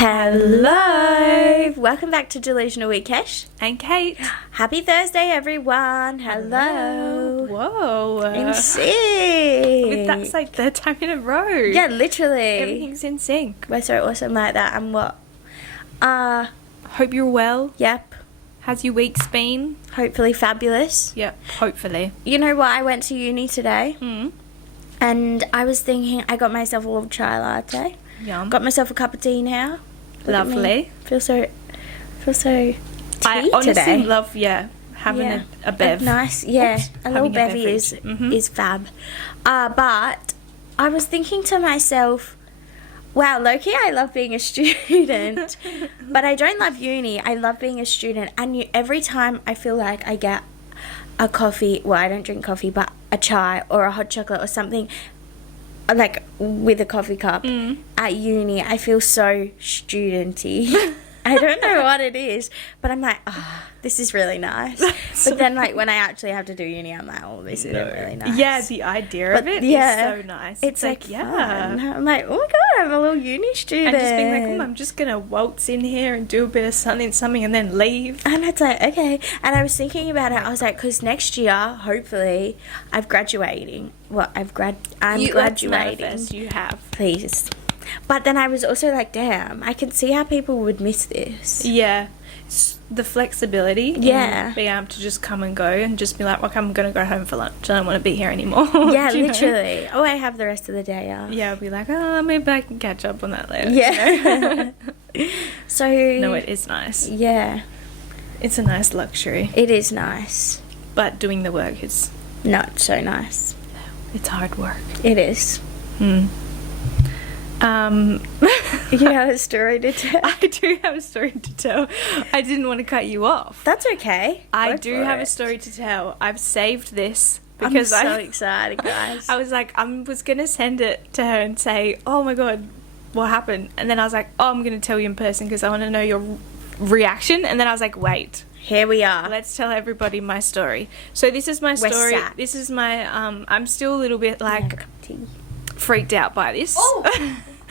Hello! Welcome back to Delusional with Kesh and Kate. Happy Thursday, everyone. Hello. Whoa. In sync. That's like third time in a row. Yeah, literally. Everything's in sync. We're so awesome like that. And what? Hope you're well. Yep. How's your week's been? Hopefully fabulous. Yep, hopefully. You know what? I went to uni today. Mm. And I was thinking, I got myself a little chai latte. Yum. Got myself a cup of tea now. Look at me. Lovely. Feel so tea I honestly today. love, having a bev. Nice, yeah. Oops, a little having a bevy beverage. is fab. But I was thinking to myself, wow, low-key, I love being a student. But I don't love uni. I love being a student. And every time I feel like I get a coffee, well, I don't drink coffee, but a chai or a hot chocolate or something, like with a coffee cup at uni, I feel so studenty. I don't know what it is, but I'm like, this is really nice. But then, like, when I actually have to do uni, I'm like, this isn't really nice. Yeah, the idea of it is so nice. It's like fun. I'm like, oh my god, I'm a little uni student. And just being like, I'm just going to waltz in here and do a bit of something and then leave. And it's like, okay. And I was thinking about it. I was like, because next year, hopefully, I'm graduating. Well, I'm graduating. Let's manifest, you have. Please. But then I was also like, damn, I can see how people would miss this. Yeah. The flexibility. Yeah. Being able to just come and go and just be like, okay, I'm going to go home for lunch. I don't want to be here anymore. Yeah, literally. Know? Oh, I have the rest of the day off. Yeah, I'll be like, maybe I can catch up on that later. Yeah. So. No, it is nice. Yeah. It's a nice luxury. It is nice. But doing the work is. Not so nice. It's hard work. It is. You have a story to tell? I do have a story to tell. I didn't want to cut you off. That's okay. I do have a story to tell. I've saved this because I'm so excited, guys. I was like, I was going to send it to her and say, oh my God, what happened? And then I was like, I'm going to tell you in person because I want to know your reaction. And then I was like, wait. Here we are. Let's tell everybody my story. So this is my story. This is my, I'm still a little bit like freaked out by this. Oh!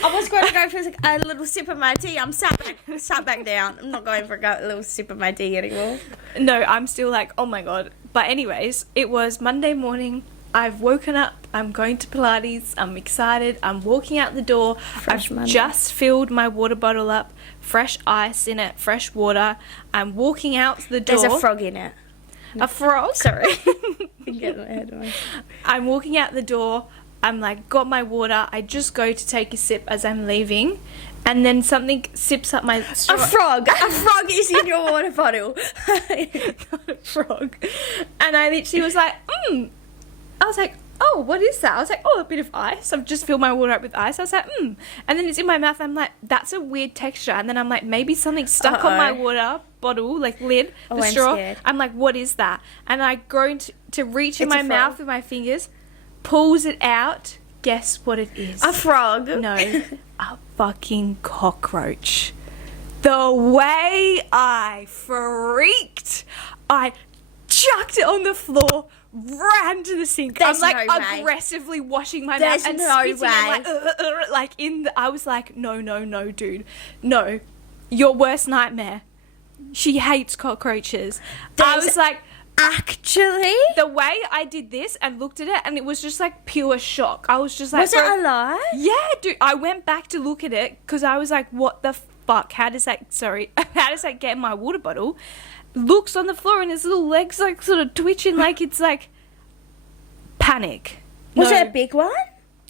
I was going to go for a little sip of my tea. I'm sat back down. I'm not going for a little sip of my tea anymore. No, I'm still like, oh my God. But anyways, it was Monday morning. I've woken up. I'm going to Pilates. I'm excited. I'm walking out the door. I've just filled my water bottle up. Fresh ice in it. Fresh water. I'm walking out the door. There's a frog in it. A frog? Sorry. I'm getting ahead of myself. I'm walking out the door. I'm like, got my water. I just go to take a sip as I'm leaving. And then something sips up my straw. A frog! A frog is in your water bottle. Not a frog. And I literally was like, I was like, oh, what is that? I was like, oh, a bit of ice. I've just filled my water up with ice. I was like, And then it's in my mouth. I'm like, that's a weird texture. And then I'm like, maybe something stuck on my water bottle, like lid, the straw. Scared. I'm like, what is that? And I go to reach in my mouth with my fingers. Pulls it out. Guess what it is? A frog. No. A fucking cockroach. The way I freaked. I chucked it on the floor, ran to the sink. There's I'm like no aggressively washing my There's mouth and no spitting way. and like I was like, no, dude. No. Your worst nightmare. She hates cockroaches. I was like, actually, the way I did this and looked at it, and it was just like pure shock. I was just like, was it alive? Yeah, dude. I went back to look at it because I was like, what the fuck? How does that get in my water bottle? Looks on the floor and his little legs like sort of twitching like it's like panic. Was it a big one?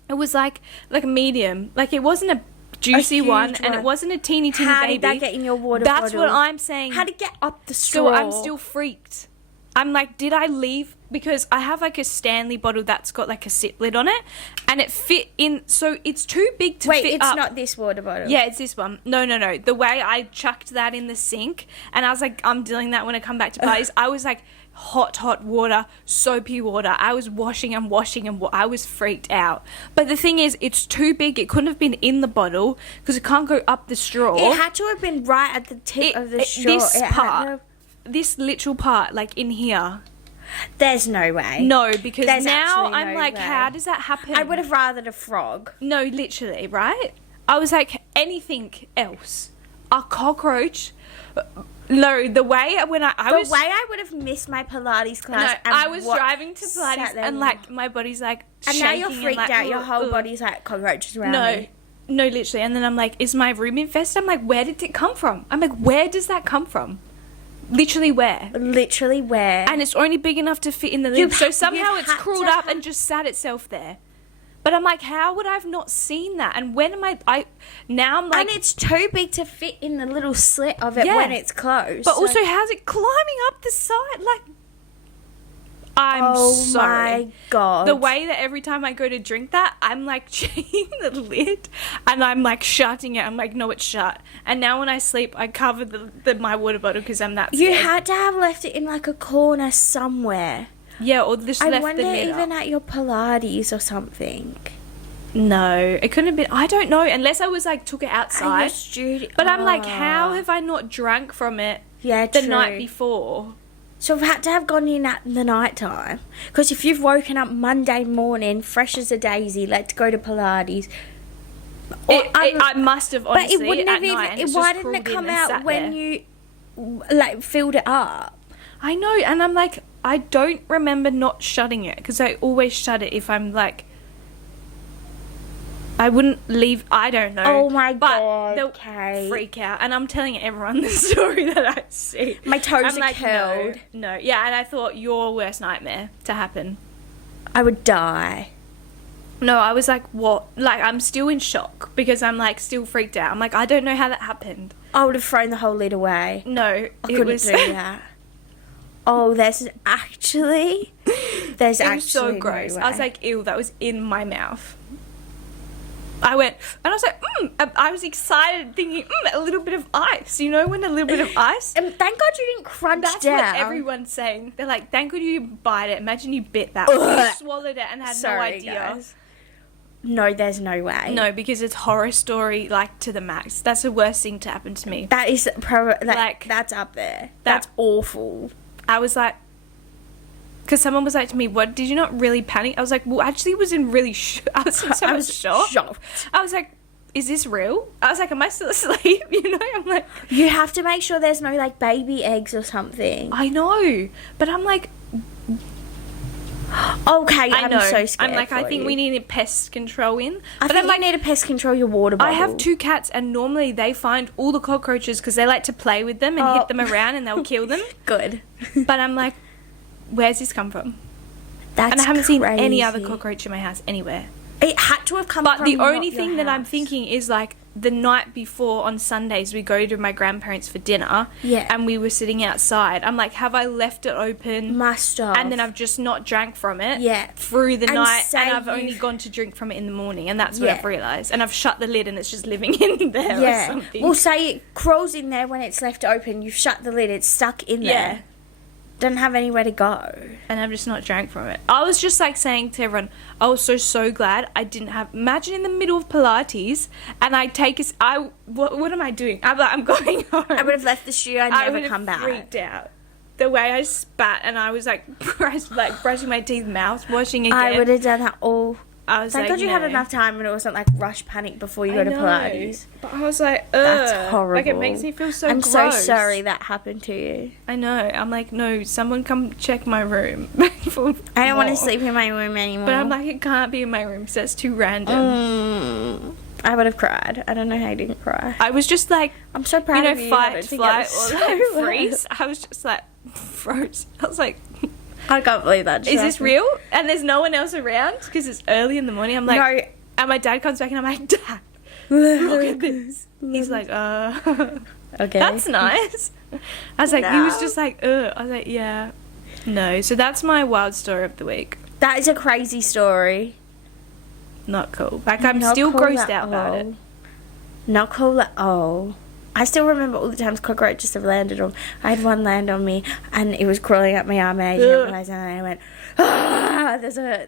It was like a medium. Like it wasn't a juicy one, and it wasn't a teeny baby. How did that get in your water bottle? That's what I'm saying. How did it get up the straw? So I'm still freaked. I'm like, did I leave? Because I have like a Stanley bottle that's got like a sip lid on it, and it fit in, so it's too big to fit up. Wait, it's not this water bottle? Yeah, it's this one. No. The way I chucked that in the sink, and I was like, I'm doing that when I come back to Pilates. I was like, hot water, soapy water. I was washing and I was freaked out. But the thing is, it's too big. It couldn't have been in the bottle because it can't go up the straw. It had to have been right at the tip of the straw. This literal part, like in here. There's no way. No, because There's now absolutely I'm no like, way. how does that happen? I would have rathered a frog. No, literally, right? I was like, anything else? A cockroach? No, the way when I would have missed my Pilates class. No, I was driving to Pilates and like my body's like shaking. And now you're freaked and, like, out. Your whole body's like cockroaches around me. No, literally. And then I'm like, is my room infested? I'm like, where did it come from? I'm like, where does that come from? Literally where? Literally where? And it's only big enough to fit in the lid. So somehow it's crawled up and just sat itself there. But I'm like, how would I have not seen that? And when am now I'm like... And it's too big to fit in the little slit of it when it's closed. But also, how's it climbing up the side? Like, I'm sorry. Oh my God. The way that every time I go to drink that, I'm like checking the lid and I'm like shutting it. I'm like, no, it's shut. And now when I sleep, I cover my water bottle because I'm that scared. You had to have left it in like a corner somewhere. Yeah, or just left the lid I wonder even at your Pilates or something. No, it couldn't have been. I don't know, unless I was like took it outside. Your studio. But I'm like, how have I not drank from it the night before? So I've had to have gone in at the night time. Because if you've woken up Monday morning, fresh as a daisy, let's go to Pilates. I must have honestly. But it wouldn't have even. Why didn't it come out when you like filled it up? I know, and I'm like, I don't remember not shutting it because I always shut it if I'm like. I wouldn't leave. I don't know. Oh my God, they'll freak out, and I'm telling everyone the story that I see. My toes are curled. No, yeah, and I thought your worst nightmare to happen. I would die. No, I was like, what? Like, I'm still in shock because I'm like still freaked out. I'm like, I don't know how that happened. I would have thrown the whole lid away. No, I couldn't do that. Oh, there's actually so gross. No way. I was like, ew, that was in my mouth. I went, and I was like, I was excited thinking, a little bit of ice. You know when a little bit of ice? And thank God you didn't crunch That's down. what everyone's saying. They're like, thank God you didn't bite it. Imagine you bit that. You swallowed it and had no idea. Guys. No, there's no way. No, because it's horror story, like, to the max. That's the worst thing to happen to me. That is, that's up there. That's awful. I was like, because someone was like to me, what, did you not really panic? I was like, well, actually it was in really I was in so much shock. I was like, is this real? I was like, am I still asleep? You know, I'm like... You have to make sure there's no, like, baby eggs or something. I know, but I'm like... Okay, I'm so scared. I'm like, I think we need a pest control in. I think you need to pest control your water bottle. I have 2 cats, and normally they find all the cockroaches because they like to play with them and hit them around and they'll kill them. Good. But I'm like... Where's this come from? That's and I haven't seen any other cockroach in my house anywhere. It had to have come from But the only thing that I'm thinking is like the night before on Sundays we go to my grandparents for dinner. Yeah. And we were sitting outside. I'm like, have I left it open? Must have. And then I've just not drank from it. Yeah. Through the night, and I've only gone to drink from it in the morning, and that's what I've realised. And I've shut the lid, and it's just living in there or something. Well, say it crawls in there when it's left open. You've shut the lid. It's stuck in there. Doesn't have anywhere to go. And I've just not drank from it. I was just like saying to everyone, I was so glad I didn't have... Imagine in the middle of Pilates and I take us... What am I doing? I'm going home. I would have left the studio and never come back. I would have freaked out. The way I spat and I was like brushing my teeth, mouth washing again. I would have done that all... I was Thank like, God you had enough time and it wasn't like rush panic before you go to Pilates. But I was like, ugh. That's horrible. Like, it makes me feel so I'm gross. so sorry that happened to you. I know. I'm like, no, someone come check my room. I don't want to sleep in my room anymore. But I'm like, it can't be in my room because that's too random. I would have cried. I don't know how you didn't cry. I was just like, I'm so proud of you. Fight, flight, or like freeze. I was just like, froze. I was like... I can't believe that. Is this real? And there's no one else around because it's early in the morning. I'm like, no. And my dad comes back and I'm like, Dad, look at this. He's like, okay. That's nice. I was like, he was just like, I was like, yeah. No. So that's my wild story of the week. That is a crazy story. Not cool. Like, I'm still grossed out about it. Not cool at all. I still remember all the times cockroaches have landed on... I had one land on me and it was crawling up my arm and I didn't realise, and I went,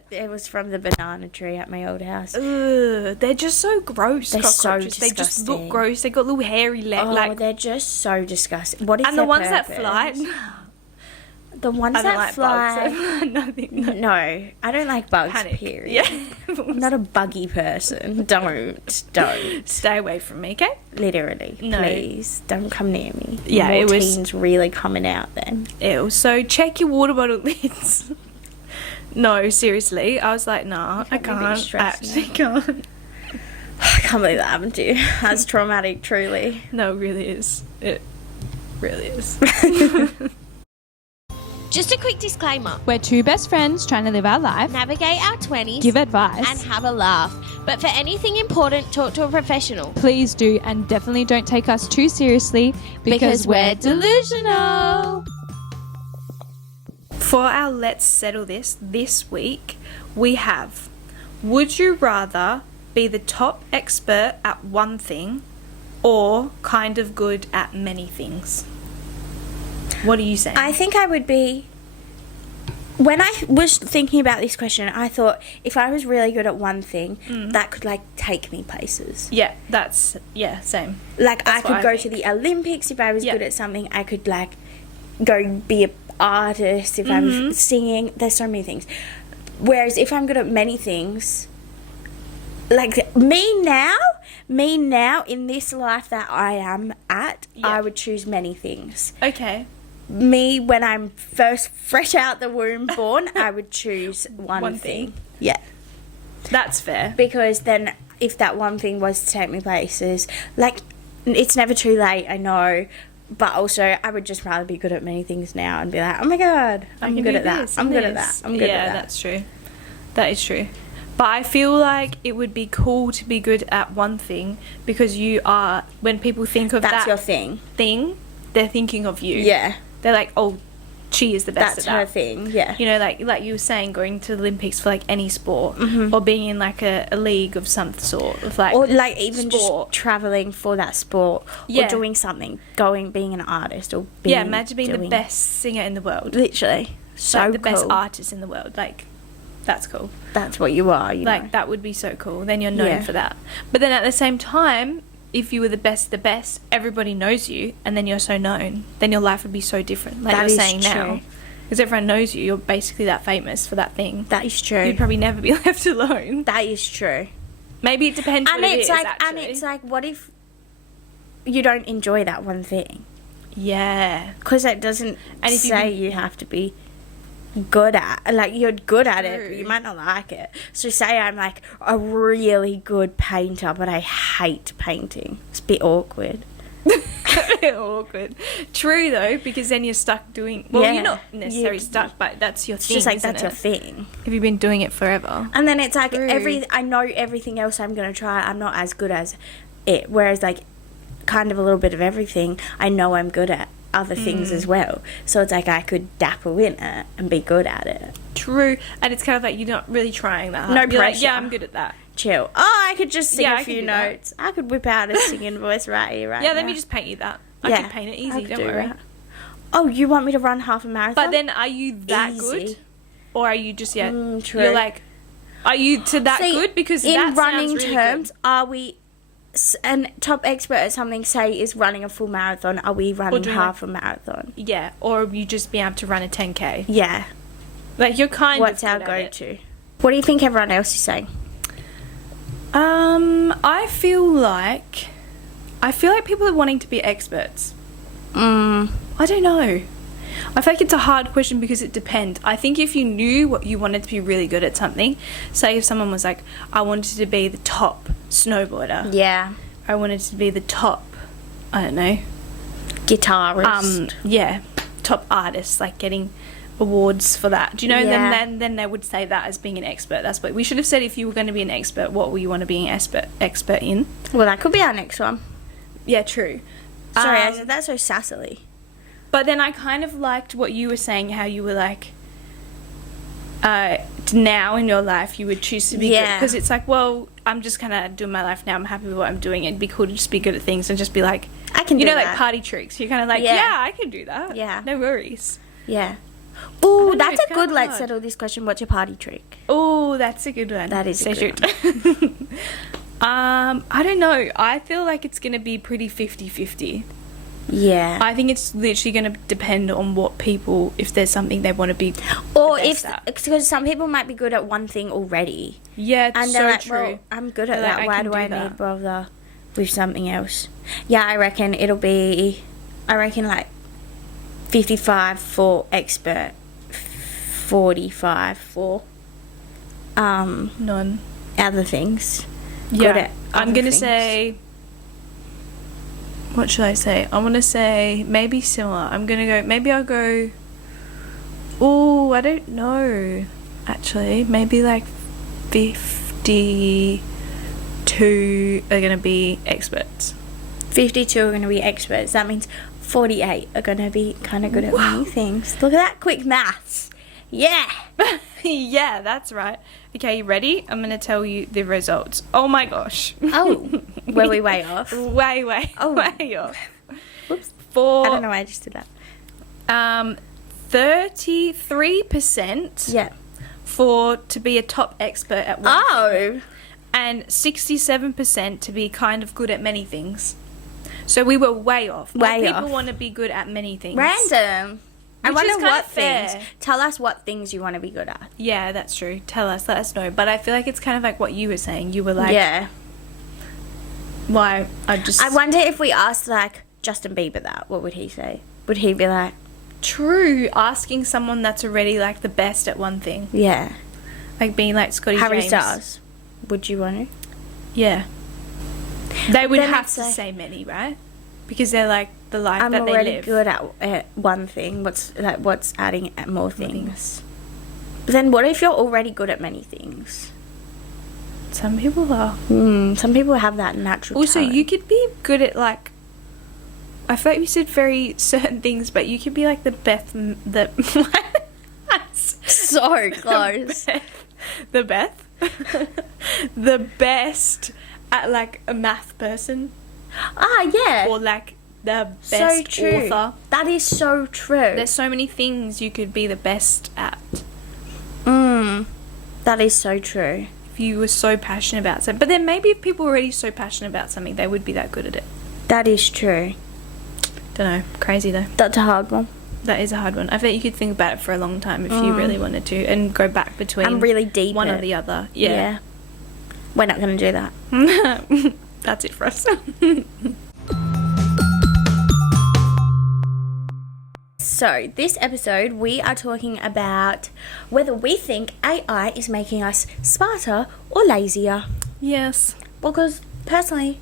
it was from the banana tree at my old house. They're just so gross, they're cockroaches. So they just look gross. They got little hairy legs. Oh, they're just so disgusting. What is and their the ones purpose? that fly... The ones I don't that like fly. bugs. Nothing. No, I don't like bugs, Panic. period. Yeah. I'm not a buggy person. Don't. Stay away from me, okay? Literally, No. please, don't come near me. Yeah, More it was- teens really coming out then. Ew. So check your water bottle lids. No, seriously. I was like, nah, I Got me a bit can't. stressed Actually can't. I can't believe that happened to you. That's traumatic, truly. No, it really is. It really is. Just a quick disclaimer. We're two best friends trying to live our life, Navigate our 20s give advice. and have a laugh. But for anything important, talk to a professional. Please do, and definitely don't take us too seriously because we're delusional. For our Let's Settle this week, we have, would you rather be the top expert at one thing or kind of good at many things? What are you saying? I think I would be. When I was thinking about this question, I thought if I was really good at one thing, that could like take me places. Yeah, same. Like That's I what could go I to think. the Olympics if I was Yeah. good at something. I could like go be an artist if I was singing. There's so many things. Whereas if I'm good at many things, like me now in this life that I am at, Yeah. I would choose many things. Okay. Me when I'm fresh out the womb born, I would choose one thing. Yeah. That's fair. Because then if that one thing was to take me places, like it's never too late, I know, but also I would just rather be good at many things now and be like, oh my god, I'm can good do at that. this I'm and good at this. that. I'm good yeah, at that. that's true. That is true. But I feel like it would be cool to be good at one thing because you are, when people think of That's that your thing. thing, they're thinking of you. Yeah. They're like, oh, she is the best That's at her that. thing. Yeah. You know, like you were saying, going to the Olympics for like any sport Mm-hmm. or being in like a league of some sort of like Or like even sport. just traveling for that sport Yeah. or doing something, being an artist or Yeah, imagine being the doing- best singer in the world. Literally. So Like the best cool. artist in the world. Like, that's cool. That's what you are, you Like, know. that would be so cool. Then you're known Yeah. for that. But then at the same time, if you were the best, everybody knows you, and then you're so known, then your life would be so different. Like That you're is saying now. true. Because everyone knows you, you're basically that famous for that thing. That is true. You'd probably never be left alone. That is true. Maybe it depends And what it it's is, like actually. what if you don't enjoy that one thing? Yeah. Because it doesn't And if you say you have to be good at, like you're good at it, but True. you might not like it. So say I'm like a really good painter, but I hate painting. It's a bit awkward. Awkward. True, though, because then you're stuck doing... Well, Yeah. you're not necessarily You- stuck, but that's your It's thing, just like isn't that's your it? thing. Have you been doing it forever? And then it's like True. I know everything else I'm gonna try. I'm not as good as it. Whereas like kind of a little bit of everything, I know I'm good at other things as well. So it's like I could dabble in it and be good at it. True. And it's kind of like you're not really trying that hard. No You're like, pressure. yeah, I'm good at that. Chill. Oh, I could just sing Yeah, a I could few do that. notes. I could whip out a singing voice right here, right Yeah, now. let me just paint you that. I Yeah, can paint it I easy, could don't do worry. that. Oh, you want me to run half a marathon? But then are you that good? Easy. Or are you just, true. you're like, are you to that See, good? Because in that running sounds really terms, good. are we an top expert at something? Say is running a full marathon. Are we running doing, half a marathon? Yeah, or you just be able to run a 10K. Yeah. Like, you're kind What's of our good at it. go-to? What do you think everyone else is saying? I feel like people are wanting to be experts. I don't know. I feel like it's a hard question because it depends. I think if you knew what you wanted to be really good at something, say if someone was like, I wanted to be the top snowboarder. Yeah. I wanted to be the top, I don't know, Guitarist. yeah, top artist, like getting awards for that. Do you know? Yeah. Then they would say that as being an expert. That's what we should have said. If you were going to be an expert, what would you want to be an expert in? Well, that could be our next one. Yeah, true. Sorry, I said that so sassily. But then I kind of liked what you were saying, how you were like, now in your life you would choose to be good. Yeah. Because it's like, well, I'm just kind of doing my life now. I'm happy with what I'm doing. It'd be cool to just be good at things and just be like, I can you do know, that. like party tricks. You're kind of like, Yeah. yeah, I can do that. Yeah. No worries. Yeah. I Ooh, don't know, that's it's a kinda good let's hard. settle this question. What's your party trick? Oh, that's a good one. That is a Say good shoot. I don't know. I feel like it's going to be pretty 50-50. Yeah. I think it's literally going to depend on what people, if there's something they want to be Or the best if, at. because some people might be good at one thing already. Yeah, it's And so they're like, true. well, I'm good at They're like, that. I Why can do do I that. need bother with something else? Yeah, I reckon it'll be, like 55 for expert, 45 for None. other things. Good Yeah, at I'm other going to things. say, what should I say? I want to say maybe similar. I'm going to go, maybe I'll go, oh, I don't know, actually. Maybe like 52 are going to be experts. 52 are going to be experts. That means 48 are going to be kind of good at many things. Look at that quick maths. Yeah. Yeah, that's right. Okay, you ready? I'm going to tell you the results. Oh my gosh. Oh, were we way off? way Oh. way off. Whoops. For I don't know why I just did that. 33% Yeah. for to be a top expert at one Oh. and 67% to be kind of good at many things. So we were way off. Way People off. want to be good at many things. Random. I Which wonder is kinda what things. fair. Tell us what things you want to be good at. Yeah, that's true. Tell us, let us know. But I feel like it's kind of like what you were saying. You were like, Yeah. why? I wonder if we asked like Justin Bieber that, what would he say? Would he be like, True. Asking someone that's already like the best at one thing. yeah, Like being like Scotty Harry James. Styles? Would you want to? Yeah. They would Then have it's to like- say many, right? Because they're like the life I'm that they already live. good at one thing. What's adding at more things? But then what if you're already good at many things? Some people are. Some people have that natural Also, talent. you could be good at like. I feel like we said very certain things, but you could be like the Beth. so close. The Beth. The best at like a math person Ah, yeah. or like the So best true. author. That is so true. There's so many things you could be the best at That is so true. if you were so passionate about something. But then maybe if people were already so passionate about something, they would be that good at it. That is true. Don't know. Crazy though. That's a hard one. That is a hard one. I bet you could think about it for a long time if you really wanted to and go back between I'm really deep one in or it. the other. Yeah. We're not going to do that. That's it for us. So, this episode, we are talking about whether we think AI is making us smarter or lazier. Yes. Because, personally,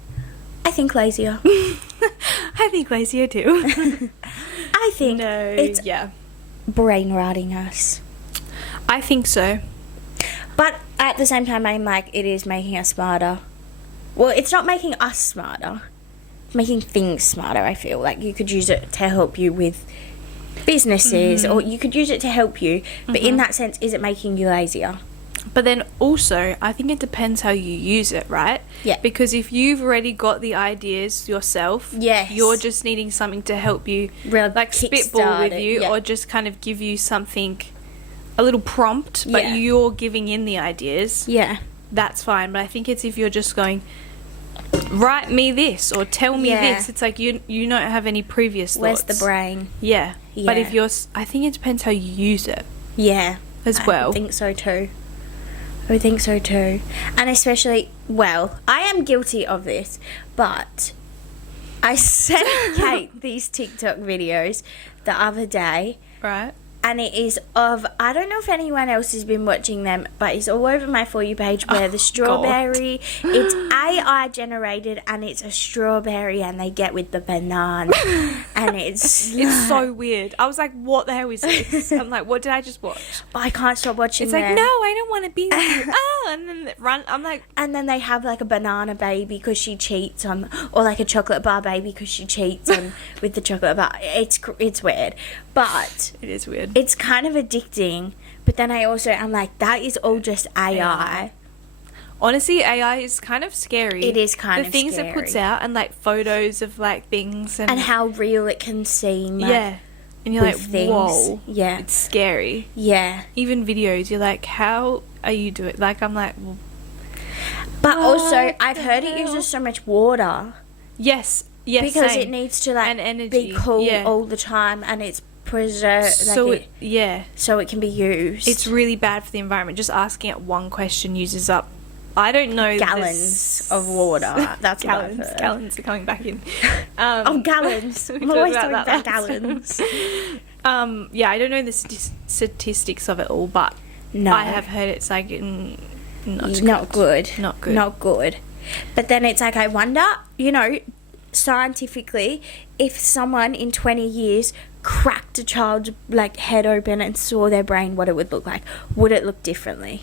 I think lazier. I think lazier too. I think it's yeah. brain rotting us. I think so. But at the same time, I'm like, it is making us smarter. Well, it's not making us smarter. It's making things smarter, I feel. Like, you could use it to help you with businesses, or you could use it to help you. But in that sense, is it making you lazier? But then also, I think it depends how you use it, right? Yeah. Because if you've already got the ideas yourself, Yes. you're just needing something to help you, Really like spitball kickstart with it, you, yeah. or just kind of give you something, a little prompt, but Yeah. you're giving in the ideas. Yeah. That's fine. But I think it's if you're just going, write me this or tell me Yeah. this. It's like you don't have any previous Where's thoughts. the brain? Yeah. But Yeah. if you're, I think it depends how you use it Yeah. as well. I think so too. I think so too. And especially, well, I am guilty of this, but I sent Kate these TikTok videos the other day, Right. and it is of, I don't know if anyone else has been watching them, but it's all over my For You page where the strawberry, it's AI generated, and it's a strawberry, and they get with the banana, and it's So weird. I was like, what the hell is this? I'm like, what did I just watch? I can't stop watching It's them. like, no, I don't want to be with you. Oh, and then run. I'm like, And then they have like a banana baby because she cheats on, or like a chocolate bar baby because she cheats on with the chocolate bar. It's weird, but it is weird. it's kind of addicting. But then I'm like, that is all just AI. Honestly, AI is kind of scary. It is kind the of things it puts scary. out and like photos of like things and, And how real it can seem. yeah, and you're like, with things. whoa, Yeah. it's scary. Yeah. Even videos, you're like, how are you doing? Like, I'm like, well, But also, What I've the heard it hell? uses so much water. yes, Yeah, because same. it needs to like And energy, be cool yeah. all the time, and it's preserved So like so it can be used. it's really bad for the environment. Just asking it one question uses up, I don't know, gallons of water. That's what I've heard. Gallons are coming back in. Gallons. we I'm talked always about talking that about last gallons. Yeah, I don't know the statistics of it all, but No. I have heard it's like Not good. Not good. Not good. But then it's like, I wonder, you know, scientifically, if someone in 20 years cracked a child's like head open and saw their brain, what it would look like. Would it look differently?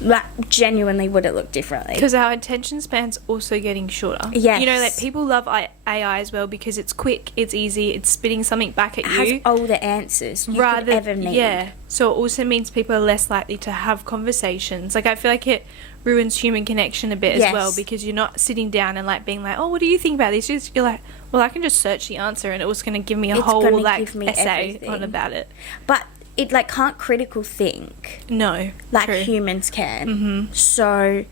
Like, genuinely, would it look differently? Because our attention span's also getting shorter. Yes. You know, like people love AI as well because it's quick, it's easy, it's spitting something back at It you. has all the answers you could ever need. Yeah. So it also means people are less likely to have conversations. Like I feel like it ruins human connection a bit as well, Yes. because you're not sitting down and like being like, oh, what do you think about this? You're like, well, I can just search the answer and it was going to give me a It's whole gonna like give me essay everything. on about it. But it like can't critical think No. like true. humans can. So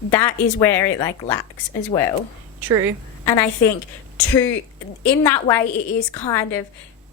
that is where it like lacks as well. True. And I think in that way it is kind of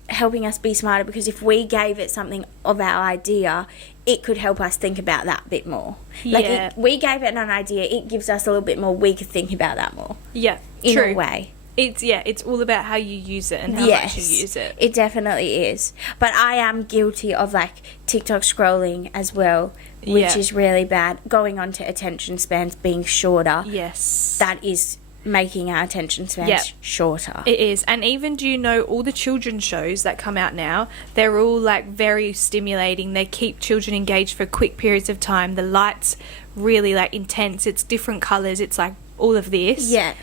helping us be smarter, because if we gave it something of our idea, it could help us think about that bit more. Like Yeah. we gave it an idea, it gives us a little bit more, we could think about that more Yeah. in true. a way. It's all about how you use it and how much you use it. It definitely is. But I am guilty of like TikTok scrolling as well, which Yeah. is really bad. Going on to attention spans being shorter. Yes. That is making our attention spans Yep. shorter. It is. And even, do you know, all the children's shows that come out now, they're all like very stimulating. They keep children engaged for quick periods of time. The light's really like intense. It's different colours. It's like all of this. Yeah.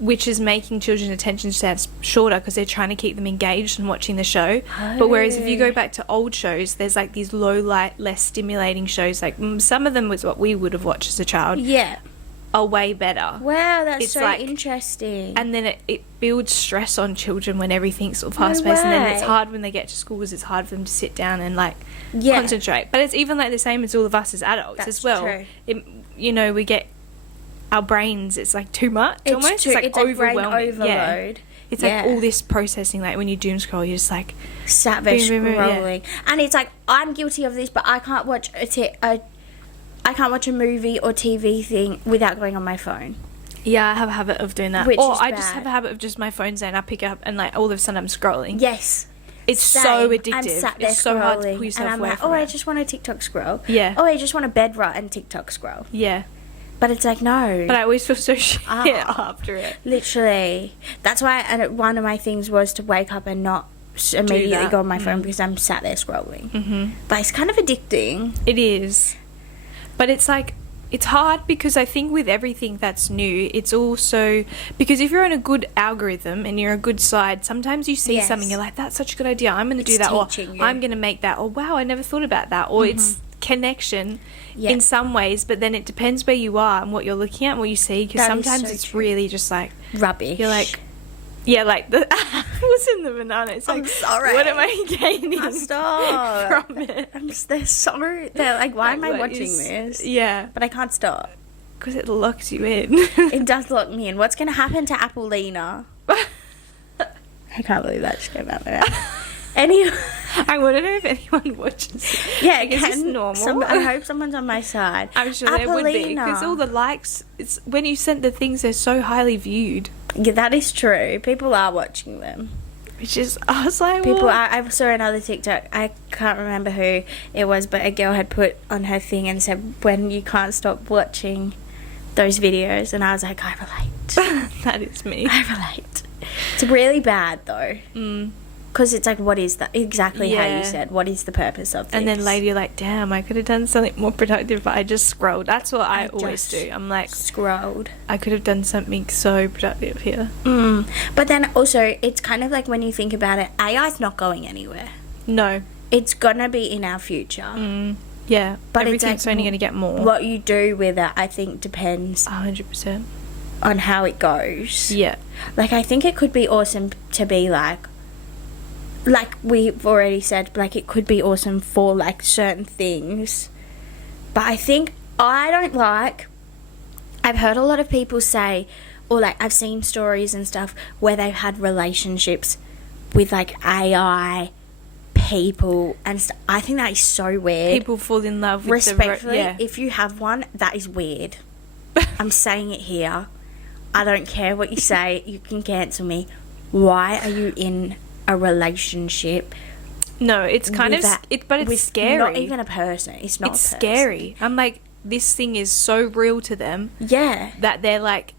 Which is making children's attention spans shorter because they're trying to keep them engaged and watching the show. But whereas if you go back to old shows, there's like these low light, less stimulating shows. Like some of them was what we would have watched as a child. Yeah. Are way better. Wow, that's It's so like- interesting. And then it builds stress on children when everything's sort of fast paced, and then it's way. hard when they get to school because it's hard for them to sit down and like Yeah. concentrate. But it's even like the same as all of us as adults That's as well. true. You know, we get our brains. It's like too much. Almost. It's like it's a brain overwhelming. Yeah. overload. It's Yeah. like all this processing. Like when you doom scroll, you're just like, Sat there Boom, boom, boom, yeah. scrolling. And it's like, I'm guilty of this, but I can't watch I can't watch a movie or TV thing without going on my phone. yeah, I have a habit of doing that. Which or is I just bad. have a habit of just my phone's there and I pick it up and like all of a sudden I'm scrolling. Yes. It's so Same. addictive. I'm sat there It's so hard to scrolling, pull yourself and I'm away like, from oh, I it. just want a TikTok scroll. Yeah. Oh, I just want a bed rot and TikTok scroll. Yeah. But it's like, no. But I always feel so shit Ah. after it. Literally. That's why one of my things was to wake up and not immediately that. go on my phone because I'm sat there scrolling. Mm-hmm. But it's kind of addicting. It is. But it's like, it's hard because I think with everything that's new, it's also, because if you're on a good algorithm and you're a good side, sometimes you see Yes. something, you're like, that's such a good idea, I'm going to do It's that, or teaching you. I'm going to make that, or wow, I never thought about that, or it's connection Yeah. in some ways, but then it depends where you are and what you're looking at and what you see, because That is sometimes so it's true. really just like, Rubbish. you're like, yeah, like the apples in the banana. It's I'm like, sorry. what am I gaining Stop. from it? They're like, why am I What watching is- this? Yeah, But I can't stop. because it locks you in. It does lock me in. What's going to happen to Appleina? I can't believe that just came out of my mouth. Anyway, I want to know if anyone watches it. yeah, Like, is this normal? I hope someone's on my side. I'm sure there would be, because Appleina. all the likes, it's when you sent the things, they're so highly viewed, Yeah, that is true. People are watching them. which is, I was like, People, what? I saw another TikTok. I can't remember who it was, but a girl had put on her thing and said, "When you can't stop watching those videos," and I was like, I relate. That is me. I relate. It's really bad though, because it's like, what is that? Exactly how Yeah. you said. What is the purpose of this? And then later you're like, damn, I could have done something more productive, but I just scrolled. That's what I I always just do. I'm like, scrolled. I could have done something so productive here. But then also, it's kind of like when you think about it, AI's not going anywhere. No. It's gonna be in our future. Yeah. But it's everything's like only going to get more. What you do with it, I think, depends 100%. on how it goes. Yeah. Like, I think it could be awesome to be like we've already said, like, it could be awesome for like certain things. But I think I've heard a lot of people say, or like I've seen stories and stuff where they've had relationships with like AI people and I think that is so weird. People fall in love with Respectfully, yeah. if you have one, that is weird. I'm saying it here. I don't care what you say. You can cancel me. Why are you in a relationship? No, it's kind of that, but it's with scary. Not even a person. It's not. It's a person. scary. I'm like, this thing is so real to them. Yeah. That they're like,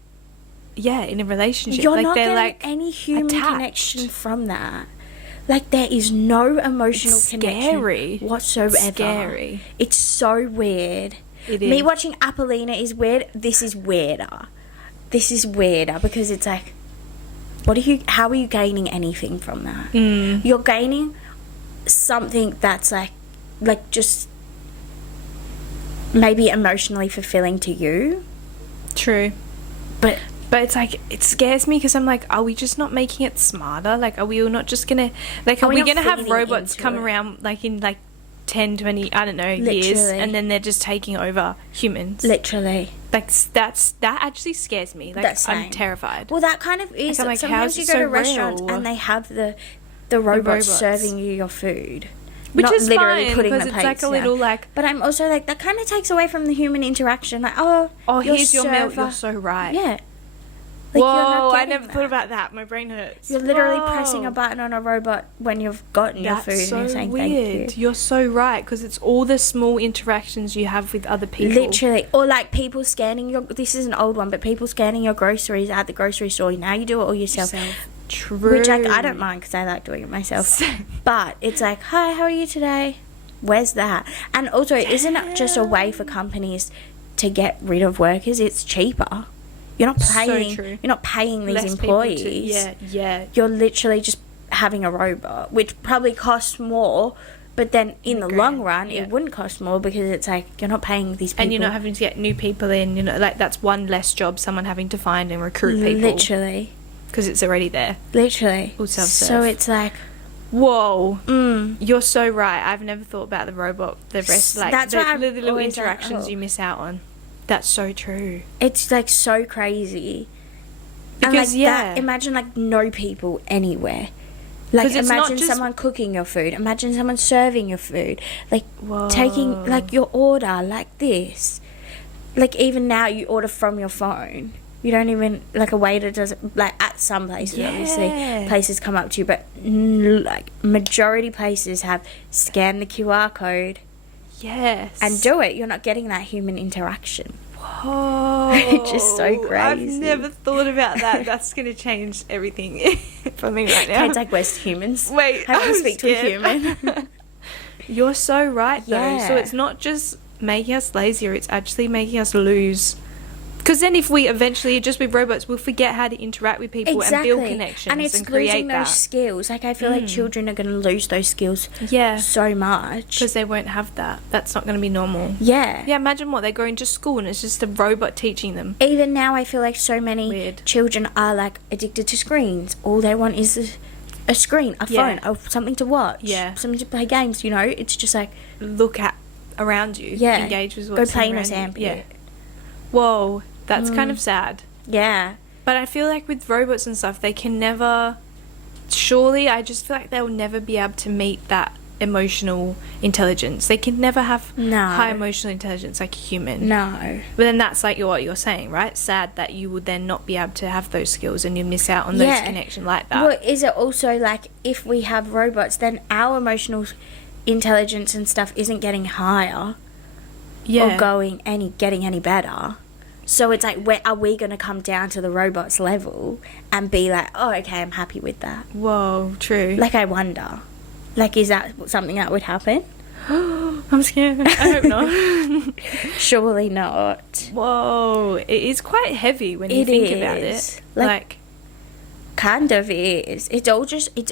yeah, in a relationship. You're like not they're getting like any human attached. connection from that. Like there is no emotional It's connection scary. whatsoever. Scary. It's so weird. It Me is. watching Apollina is weird. This is weirder. This is weirder because it's like, how are you gaining anything from that? You're gaining something that's like just maybe emotionally fulfilling to you. True. But it's like, it scares me because I'm like, are we just not making it smarter? Like, are we all not just gonna, like, are we we not gonna have feeding robots into come it? around like in like 10, 20, I don't know, years, Literally. and then they're just taking over humans? literally. Like, that actually scares me. Like, That's I'm same. terrified. Well, that kind of is. I'm like, Sometimes how's you it go so to restaurants real? and they have the robots robots. serving you your food. Which not is literally fine, putting the because it's plates like a down. little like, But I'm also like, that kind of takes away from the human interaction. Like, here's your milk, server- you're so right. Yeah. Like, Whoa, you're not I getting never that. thought about that. My brain hurts. You're literally Whoa. pressing a button on a robot when you've gotten your That's food so and you're saying weird. thank you. You're so right, because it's all the small interactions you have with other people. Literally. Or like people scanning this is an old one, but people scanning your groceries at the grocery store. Now you do it all yourself. True. Which I don't mind because I like doing it myself. But it's like, hi, how are you today? Where's that? And also, isn't it just a way for companies to get rid of workers? It's cheaper. You're not paying. true. You're not paying these Less people to- employees. yeah. You're literally just having a robot, which probably costs more. But then in the long run, yeah. it wouldn't cost more because it's like you're not paying these people. And you're not having to get new people in. You know, like that's one less job someone having to find and recruit people. Literally. Because it's already there. Literally. All self-serve. So it's like, Whoa, you're so right. I've never thought about the robot. The rest, like That's why I'm the little always like, interactions you miss out on. That's so true. it's like so crazy. And Because, like yeah. that, imagine like no people anywhere. Like 'Cause it's not imagine just- someone cooking your food. Imagine someone serving your food. Like Whoa. taking like your order like this. Like even now you order from your phone. You don't even like a waiter does it, like at some places Yeah. obviously places come up to you, but like majority places have scanned the QR code Yes. and do it. You're not getting that human interaction. Whoa. Which is so I've crazy. never thought about that. That's going to change everything for me right now. Kate's like, where's humans? Wait, I want I'm to speak to a scared. human. You're so right, though. Yeah. So it's not just making us lazier, it's actually making us lose. Because then if we eventually, just with robots, we'll forget how to interact with people and build connections and it's create losing that. those skills. Like I feel like children are going to lose those skills Yeah. so much. Because they won't have that. That's not going to be normal. Yeah. Yeah, imagine what, they go into school and it's just a robot teaching them. Even now, I feel like so many Weird. children are like addicted to screens. All they want is a screen, a Yeah. phone, or something to watch. Yeah. Something to play games. You know, it's just like Look at around you. Yeah. Engage with Go what's play in a around you. sandpit. Yeah. Whoa, that's kind of sad. yeah. But I feel like with robots and stuff, they can never. Surely, I just feel like they'll never be able to meet that emotional intelligence. They can never have No. high emotional intelligence like a human. No. But then that's like what you're saying, right? Sad that you would then not be able to have those skills and you miss out on those connections like that. Well, is it also like if we have robots, then our emotional intelligence and stuff isn't getting higher yeah. or getting any better? So it's like, are we going to come down to the robot's level and be like, oh, okay, I'm happy with that? Whoa, true. Like, I wonder. Like, is that something that would happen? I'm scared. I hope not. Surely not. Whoa, it is quite heavy when you think about is. it. Like, kind of is. It's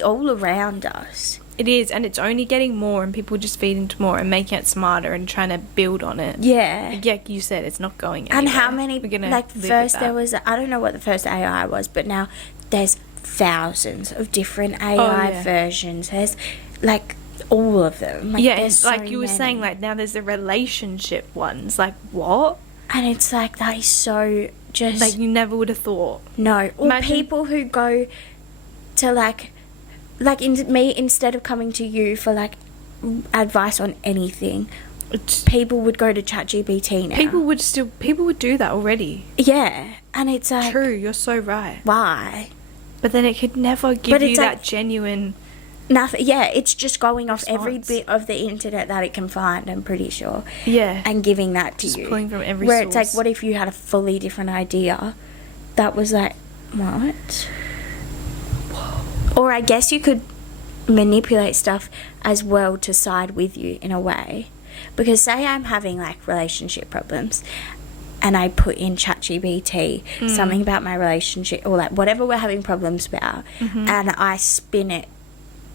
all around us. It is, and it's only getting more, and people just feed into more and making it smarter and trying to build on it. Yeah. Yeah, you said it's not going anywhere. And how many, We're gonna like, live with first that. there was, I don't know what the first AI was, but now there's thousands of different AI yeah. versions. There's, like, all of them. Like, Yeah, there's and so like you were saying, many. like now there's the relationship ones. Like what? And it's like, that is so just... Like, you never would have thought. No. Or Imagine- people who go to, like me, instead of coming to you for, like, advice on anything, people would go to ChatGPT now. People would do that already. Yeah. And it's like... True, you're so right. Why? But then it could never give But you it's that like- genuine... Nothing. Yeah, it's just going off every Response. bit of the internet that it can find, I'm pretty sure. Yeah. And giving that to Just you. pulling from every Where it's like, source. what if you had a fully different idea that was like, what? Or I guess you could manipulate stuff as well to side with you in a way. Because say I'm having like relationship problems and I put in ChatGPT something about my relationship or like whatever we're having problems about, and I spin it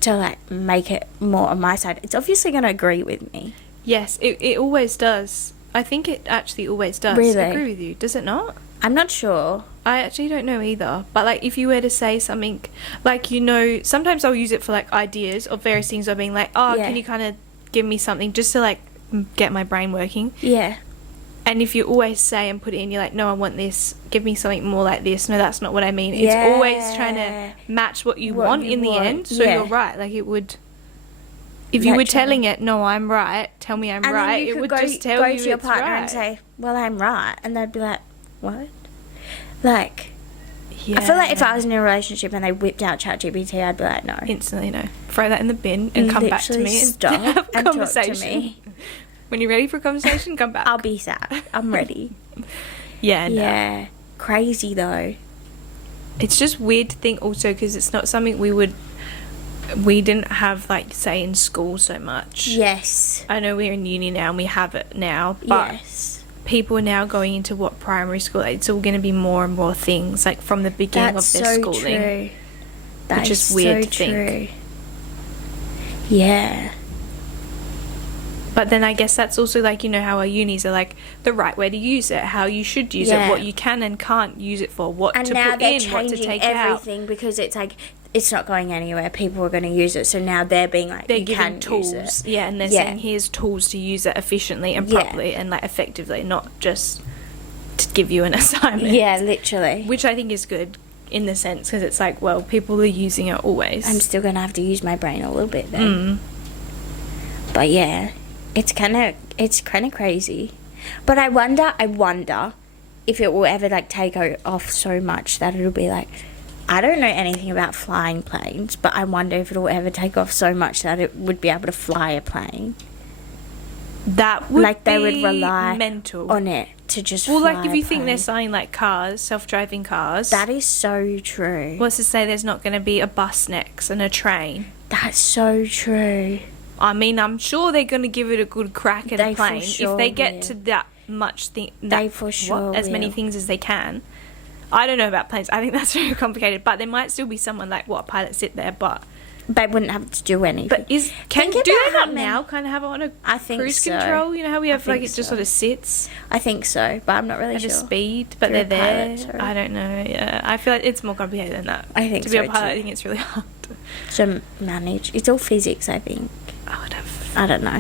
to like make it more on my side, it's obviously going to agree with me. Yes, it always does. I think it actually always does. Really? I agree with you. Does it not? I'm not sure. I actually don't know either. But, like, if you were to say something, like, you know, sometimes I'll use it for, like, ideas of various things of being like, oh, Yeah. can you kind of give me something just to, like, get my brain working? Yeah. And if you always say and put it in, you're like, no, I want this. Give me something more like this. No, that's not what I mean. It's Yeah. always trying to match what you What want you in the want. end. So Yeah. you're right. Like, it would... If you were Naturally. telling it, no, I'm right, tell me I'm And right, then you it could would go, just tell go you to your it's partner right. and say, well, I'm right. And they'd be like, what? Like, Yeah. I feel like if I was in a relationship and they whipped out ChatGPT, I'd be like, no. Instantly, no. Throw that in the bin and come back to Literally me and stop have a and talk to conversation. me. When you're ready for a conversation, come back. I'll be sad. I'm ready. Yeah, no. Yeah. Crazy, though. It's just weird to think also because it's not something we didn't have, like, say, in school so much. Yes. I know we're in uni now and we have it now, but Yes. people are now going into what primary school, it's all going to be more and more things, like, from the beginning That's of their so schooling. true. That Which is is weird so to think. true. Yeah. But then I guess that's also, like, you know, how our unis are, like, the right way to use it, how you should use Yeah. it, what you can and can't use it for, what And to now put they're in, what to changing take out. everything because it's like, it's not going anywhere. People are going to use it. So now they're being like, They're you giving can tools, use it. yeah, and they're Yeah. saying here's tools to use it efficiently and Yeah. properly and, like, effectively, not just to give you an assignment. Yeah, literally. Which I think is good in the sense because it's like, well, people are using it always. I'm still going to have to use my brain a little bit then. Mm. But yeah, it's kind of crazy. But I wonder if it will ever like take off so much that it'll be like, I don't know anything about flying planes, but I wonder if it'll ever take off so much that it would be able to fly a plane. That would Like they would be rely mental. on it to just well, fly like if a you think they're plane. selling like cars, self-driving cars. That is so true. What's to say there's not going to be a bus next and a train? That's so true. I mean, I'm sure they're going to give it a good crack at They a for plane sure if they get will. to that much thing. They for sure as many will. things as they can. I don't know about planes. I think that's very complicated. But there might still be someone like what pilots sit there. But They wouldn't have to do anything. do Think they about how not many- now kind of have it on a I think cruise so. control? You know how we have like think it just so. sort of sits I think so, but I'm not really at sure. a speed, but You're they're a there. pilot, sorry. I don't know. Yeah, I feel like it's more complicated than that. I think to be a so, pilot, too. I think it's really hard. To manage. It's all physics, I think. I would have. I don't know.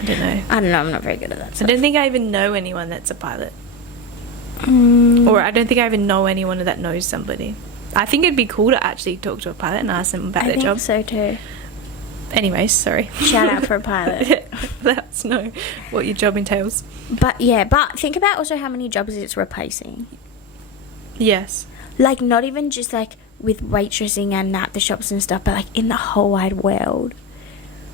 I don't know. I don't know. I'm not very good at that I stuff. don't think I even know anyone that's a pilot. Mm, Or I don't think I even know anyone that knows somebody. I think it'd be cool to actually talk to a pilot and ask them about I their think job. so too. Anyways, sorry. Shout out for a pilot. Let us know what your job entails. But yeah, but think about also how many jobs it's replacing. Yes. Like not even just like with waitressing and at the shops and stuff, but like in the whole wide world.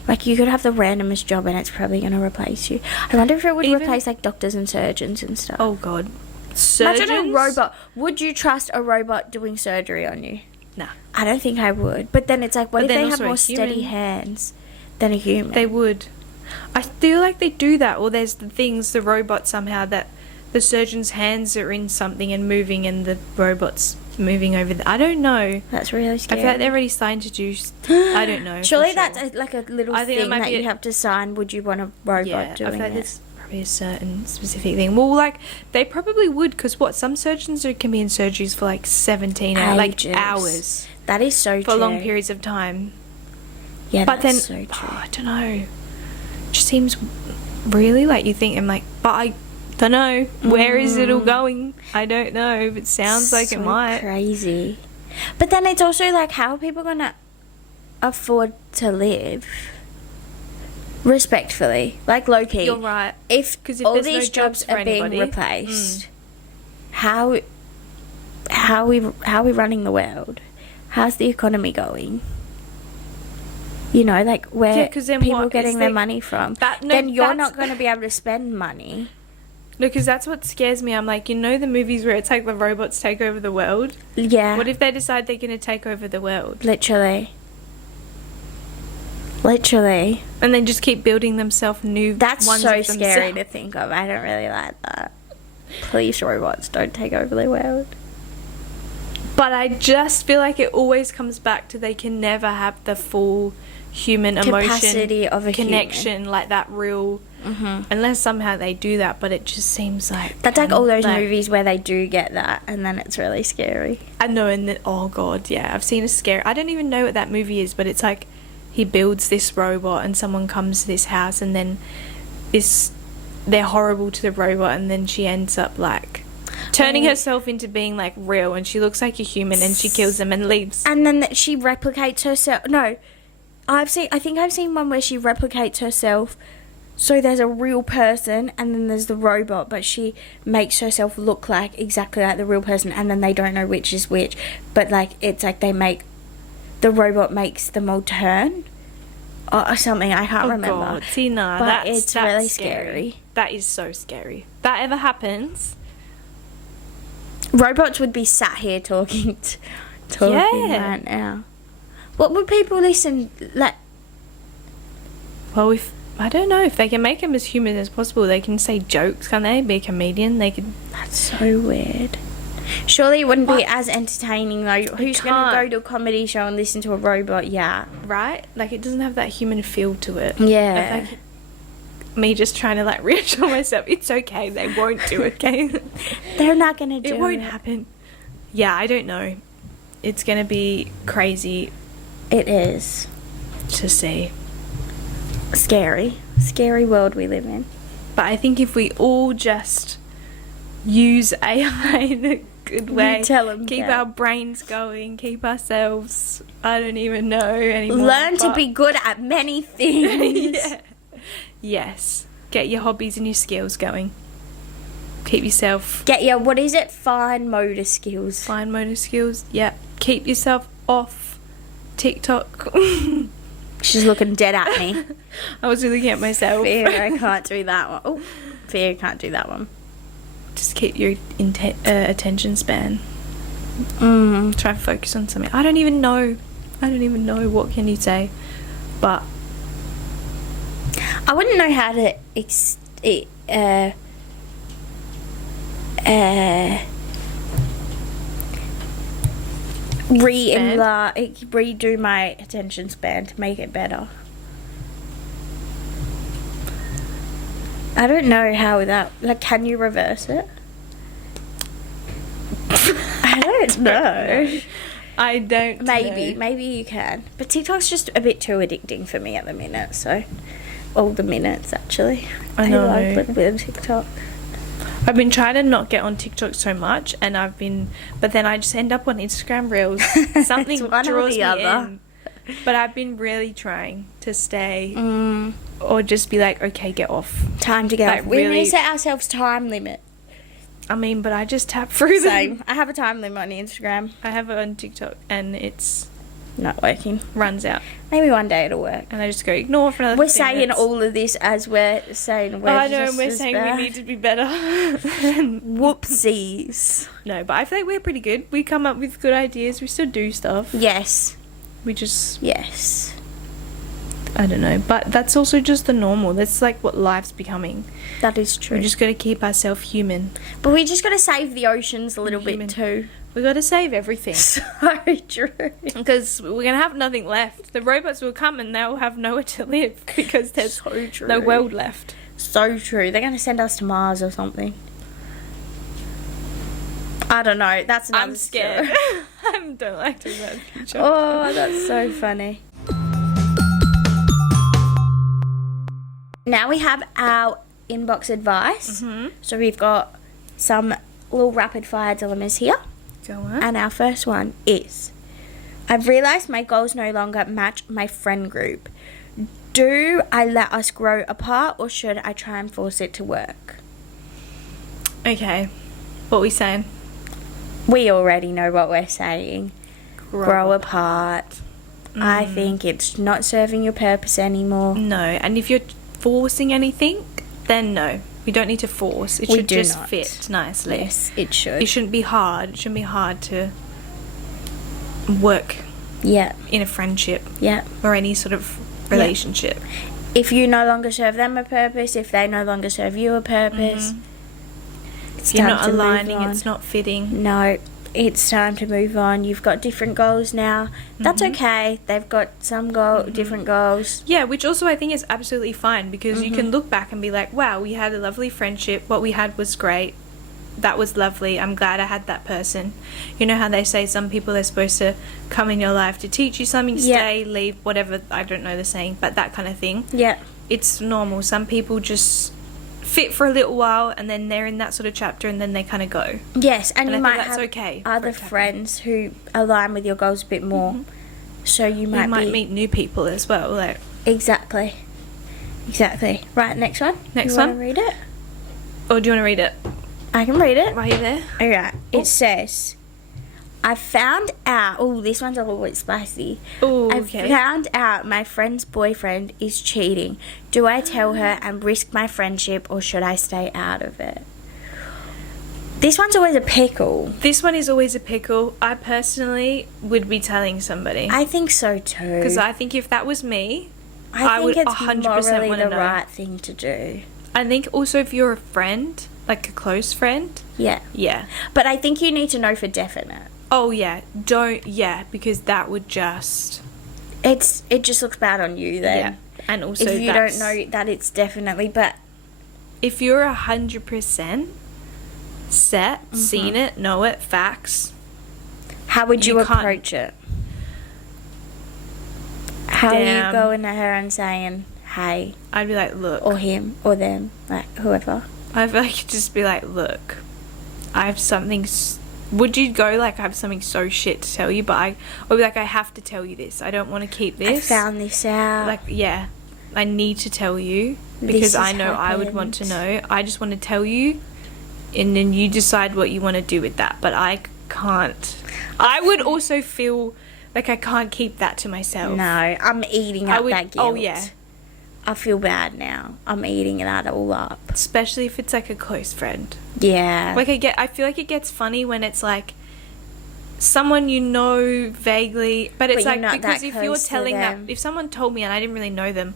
Like you could have the randomest job and it's probably going to replace you. I wonder if it would Even- replace like doctors and surgeons and stuff. Oh, God. Surgeons? Imagine a robot. Would you trust a robot doing surgery on you? Nah. I don't think I would. But then it's like, what But if then they have also a more steady human. hands than a human? They would. I feel like they do that. Or there's the things, the robot somehow, that the surgeon's hands are in something and moving and the robot's moving over there. I don't know. That's really I scary. feel like they're already starting to do... I don't know. for Surely sure. that's like a little I think it thing might that be you a- have to sign. Would you want a robot Yeah, I doing feel like it? there's probably a certain specific thing. Well, like, they probably would, because what, some surgeons can be in surgeries for like 17 hours, like Ages. hours, That is so for true. long periods of time. Yeah, But that's then, so true. I don't know. It just seems really like you think, I'm like, but Don't know. Where is it all going? I don't know. It sounds like it might. Crazy. But then it's also like, how are people going to afford to live? Respectfully. Like, low-key. You're right. If 'Cause if all there's no these jobs jobs for are being anybody- replaced, how are we running the world? How's the economy going? You know, like, where Yeah, 'cause then people what getting is their they- money from? That- no, then you're that's- not going to be able to spend money. No, because that's what scares me. I'm like, you know the movies where it's like the robots take over the world? Yeah. What if they decide they're going to take over the world? Literally. And then just keep building themselves new That's ones so of scary themselves. to think of. I don't really like that. Please, robots, don't take over the world. But I just feel like it always comes back to they can never have the full human emotion Capacity of a connection, like that real, unless somehow they do that, but it just seems like That's like all those movies where they do get that, and then it's really scary. I know, and then, oh god, yeah, I've seen a scary, I don't even know what that movie is, but it's like he builds this robot and someone comes to this house and then they're horrible to the robot, and then she ends up like turning herself into being like real, and she looks like a human, and she kills them and leaves. And then she replicates herself. No, I think I've seen one where she replicates herself. So there's a real person, and then there's the robot, but she makes herself look like exactly like the real person, and then they don't know which is which. But like, it's like the robot makes them all turn or something. I can't remember. God, see, nah, But that's it's really scary. That is so scary. That ever happens? Robots would be sat here talking Yeah. right now. What would people listen like? Well, if I don't know, if they can make them as human as possible, they can say jokes, can't they? Be a comedian, they could. That's so weird. Surely it wouldn't be as entertaining though. Who's going to go can't. to a comedy show and listen to a robot? Yeah. Right? Like, it doesn't have that human feel to it. Yeah. Like, me just trying to, like, reassure myself, it's okay, they won't do it, okay? They're not going to do it. It won't happen. Yeah, I don't know. It's going to be crazy It is. to see. Scary. Scary world we live in. But I think if we all just use AI in a good way, tell 'em, keep Kat. our brains going, keep ourselves, I don't even know anymore. Learn to but- be good at many things. Yeah. Yes. Get your hobbies and your skills going. Keep yourself Get your, what is it? Fine motor skills. fine motor skills. Yep. Keep yourself off TikTok. She's looking dead at me. I was looking at myself. Fear, I can't do that one. Oh, fear, can't do that one. Just keep your attention span. Try and focus on something. I don't even know. What can you say? But I wouldn't know how to redo my attention span to make it better. I don't know how that, like, can you reverse it? I don't know. I don't know. Maybe you can. But TikTok's just a bit too addicting for me at the minute, so all the minutes actually. I know. love a little bit of TikTok. I've been trying to not get on TikTok so much, and but then I just end up on Instagram Reels. Something It's one or draws the me other. in. But I've been really trying to stay, Mm. or just be like, okay, get off. Time to get Like, off. We need really- to set ourselves time limit. I mean, but I just tap through them. Same. I have a time limit on Instagram. I have it on TikTok, and it's Not working. runs out, Maybe one day it'll work. and I just go ignore for another. We're 15 saying minutes. all of this as we're saying we're I know, just and we're as saying bad. we need to be better. Whoopsies. No, but I feel like we're pretty good. We come up with good ideas. We still do stuff. Yes. We just, Yes. I don't know. But that's also just the normal. That's like what life's becoming. That is true. We just got to keep ourselves human. But we just got to save the oceans a little Human. bit too. We got to save everything. So true. Because we're going to have nothing left. The robots will come and they'll have nowhere to live because there's So true. no world left. So true. They're going to send us to Mars or something. I don't know. That's another I'm scared. story. I don't like to about the future. Oh, that's so funny. Now we have our inbox advice. So we've got some little rapid fire dilemmas here. Go on. And our first one is, I've realised my goals no longer match my friend group. Do I let us grow apart or should I try and force it to work? Okay. What are we saying? We already know what we're saying. Grow apart. I think it's not serving your purpose anymore. No. And if you're forcing anything, then no. We don't need to force. It We should do just not. fit nicely. Yes, it should. It shouldn't be hard. It shouldn't be hard to work Yeah, in a friendship yeah. or any sort of relationship. If you no longer serve them a purpose, if they no longer serve you a purpose, it's You're time not to move aligning. on. It's not fitting. No, it's time to move on. You've got different goals now. That's okay. They've got some different goals. Yeah, which also I think is absolutely fine because you can look back and be like, wow, we had a lovely friendship. What we had was great. That was lovely. I'm glad I had that person. You know how they say some people are supposed to come in your life to teach you something, Yeah. stay, leave, whatever. I don't know the saying, but that kind of thing. Yeah. It's normal. Some people just fit for a little while and then they're in that sort of chapter and then they kind of go. Yes, and And you I might think that's have okay for other it to happen. friends who align with your goals a bit more. So you might, You might be... meet new people as well. Like, Exactly. Exactly. Right, next one. Next you wanna one? read it? or do you want to read it? I can read it. Right there. Alright, it says, I found out, oh, this one's a little bit spicy. Oh, I okay. found out my friend's boyfriend is cheating. Do I tell her and risk my friendship or should I stay out of it? This one's always a pickle. This one is always a pickle. I personally would be telling somebody. I think so too. Because I think if that was me, I I would think it's 100% morally wanna the know. right thing to do. I think also if you're a friend, like a close friend, Yeah. yeah. But I think you need to know for definite. Oh, yeah. Because that would just... It just looks bad on you then. yeah. And also If you don't know that it's definitely, but If you're 100% set, seen it, know it, facts, how would you You can't- approach it? How are Damn. you going to her and saying, hey, I'd be like, look... or him, or them, like whoever? I feel like you'd just be like, look, I have something... Would you go like, I have something so shit to tell you, but I would be like, I have to tell you this. I don't want to keep I this. found this out. Like, yeah, I need to tell you This because has I know I would want to know. I just want to tell you and then you decide what you want to do with that. But I can't. I would also feel like I can't keep that to myself. No, I'm eating I up would, that guilt. oh, yeah. I feel bad now. I'm eating that all up. Especially if it's like a close friend. Yeah. Like I feel like it gets funny when it's like someone you know vaguely, but it's But you're like not because that if you're close to telling that, them. if someone told me and I didn't really know them,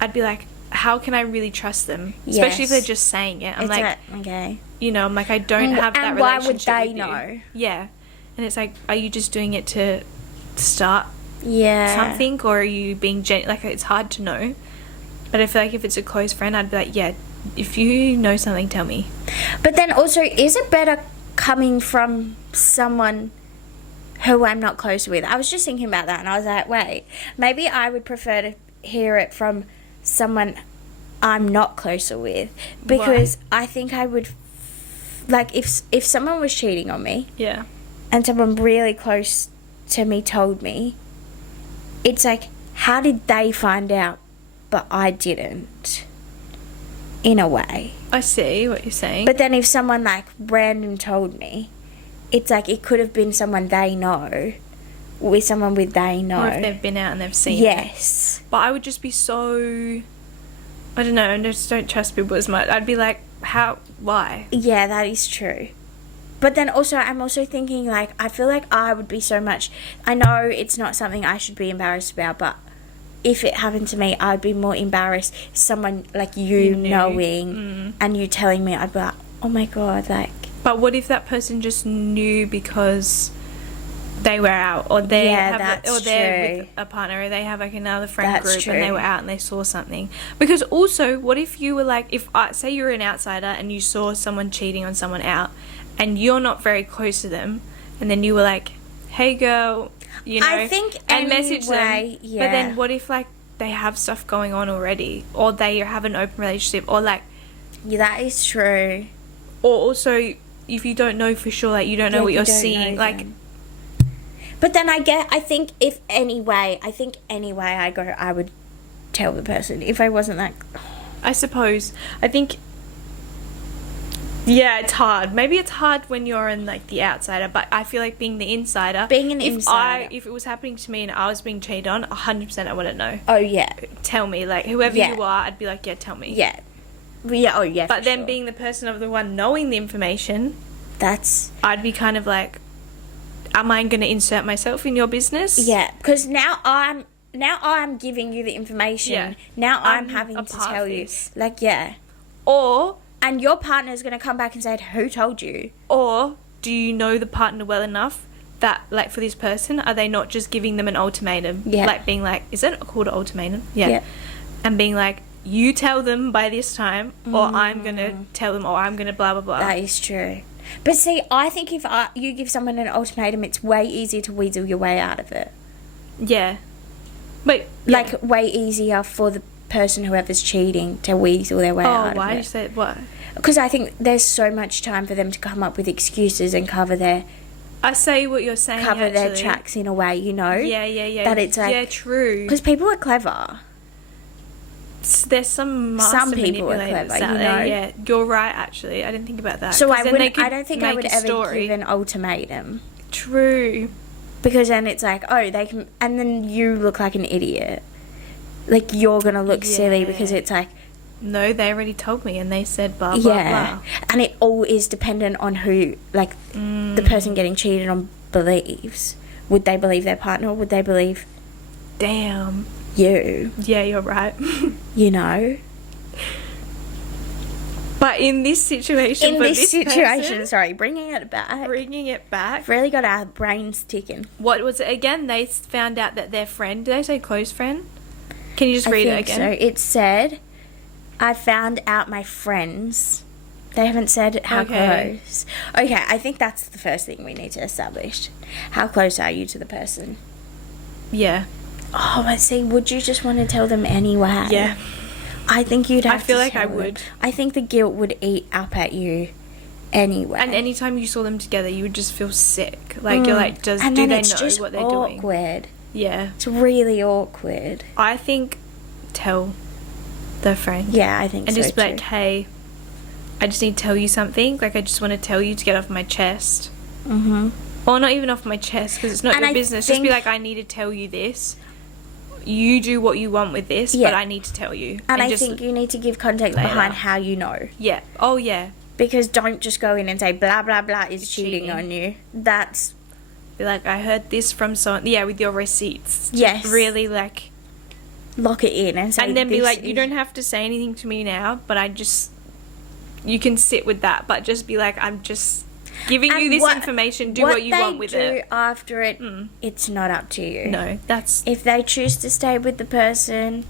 I'd be like, how can I really trust them? Especially if Yes. they're just saying it. I'm it's like, okay. you know, I'm like, I don't have that And why would relationship they with you. know? Yeah, and it's like, are you just doing it to start Yeah. something, or are you being like? It's hard to know. But I feel like if it's a close friend, I'd be like, yeah, if you know something, tell me. But then also, is it better coming from someone who I'm not close with? I was just thinking about that and I was like, wait, maybe I would prefer to hear it from someone I'm not closer with, because I think I would, like, if someone was cheating on me Yeah. and someone really close to me told me, it's like, how did they find out but I didn't, in a way? I see what you're saying. But then if someone like random told me, it's like it could have been someone they know with someone with they know. or if they've been out and they've seen it. Yes. But I would just be so, I don't know, I just don't trust people as much. I'd be like, why? Yeah, that is true. But then also, I'm also thinking, like, I feel like I would be so much... I know it's not something I should be embarrassed about, but if it happened to me, I'd be more embarrassed. Someone like you knew. knowing and you telling me, I'd be like, oh my God, like... But what if that person just knew because they were out, or they Yeah, have, that's or they're true. with a partner, or they have like another friend That's group, and they true. were out and they saw something? Because also, what if you were like, say you're an outsider and you saw someone cheating on someone out, and you're not very close to them, and then you were like, hey girl, you know, I think and message them. anyway, But yeah. then what if like they have stuff going on already, or they have an open relationship, or like Yeah, that is true. Or also, if you don't know for sure, like, you don't know Yeah, what you you're don't seeing. know Like, them. But then I think any way I go, I would tell the person. If I wasn't like, I suppose. I think, yeah, it's hard. Maybe it's hard when you're in, like, the outsider, but I feel like being the insider. Being an insider. If it was happening to me and I was being cheated on, 100% I wouldn't know. oh yeah, Tell me. Like, whoever Yeah. you are, I'd be like, yeah, tell me. yeah, yeah, oh yeah. But for then sure. being the person of the one knowing the information, that's I'd be kind of like, am I going to insert myself in your business? yeah, because now I'm giving you the information. Yeah. Now I'm I'm having a to part tell of you, this. like yeah, Or and your partner's gonna come back and say, who told you? Or do you know the partner well enough that, like, for this person, are they not just giving them an ultimatum? Yeah. Like, being like, is it called an ultimatum? Yeah. Yeah. And being like, you tell them by this time, or I'm going to tell them, or I'm going to blah, blah, blah. That is true. But see, I think if you give someone an ultimatum, it's way easier to weasel your way out of it. Yeah. But, yeah. Like, way easier for the person whoever's cheating to weasel their way out oh, of why it. did you say what? Because I think there's so much time for them to come up with excuses and cover their I say what you're saying, actually. tracks in a way, you know? Yeah. That it's like... yeah, true. Because people are clever. There's some master Some people are manipulators clever, out you there. know? Yeah, you're right, actually. I didn't think about that. So 'Cause I then they wouldn't... could I don't think I make would a ever story. give an ultimatum. True. Because then it's like, oh, they can... And then you look like an idiot. Like, you're going to look silly Yeah. because it's like... No, they already told me, and they said blah, blah, Yeah. blah. And it all is dependent on who, like, the person getting cheated on believes. Would they believe their partner or would they believe Damn. you? Yeah, you're right. You know? But in this situation, In for this situation, person, sorry, bringing it back. bringing it back, We've really got our brains ticking. what was it again? They found out that their friend, did they say close friend? Can you just read it again? So it said, I found out my friends. They haven't said how Okay. close. Okay, I think that's the first thing we need to establish. How close are you to the person? Yeah. Oh, but see, would you just want to tell them anyway? Yeah. I think you'd have I feel to like I tell them. would. I think the guilt would eat up at you anyway. And anytime you saw them together, you would just feel sick. Like, you're like, do and they then know it's just what they're doing? awkward. Yeah. It's really awkward. I think tell the friend. Yeah, I think And so just be too. like, hey, I just need to tell you something. Like, I just want to tell you to get off my chest. Mm-hmm. Or not even off my chest, because it's not And your I business. Just be think- like, I need to tell you this. You do what you want with this, Yeah. but I need to tell you. And I just, think you need to give context lay it behind out. how you know. Yeah. Oh, yeah. Because don't just go in and say blah blah blah is It's cheating cheating. on you. That's Be like, I heard this from someone. Yeah, with your receipts. Just Yes. really, like... lock it in and say And then be this like, you is- don't have to say anything to me now, but I just... You can sit with that, but just be like, I'm just giving And you this what- information. Do what you want with they do it. after it, Mm. it's not up to you. No, that's... If they choose to stay with the person,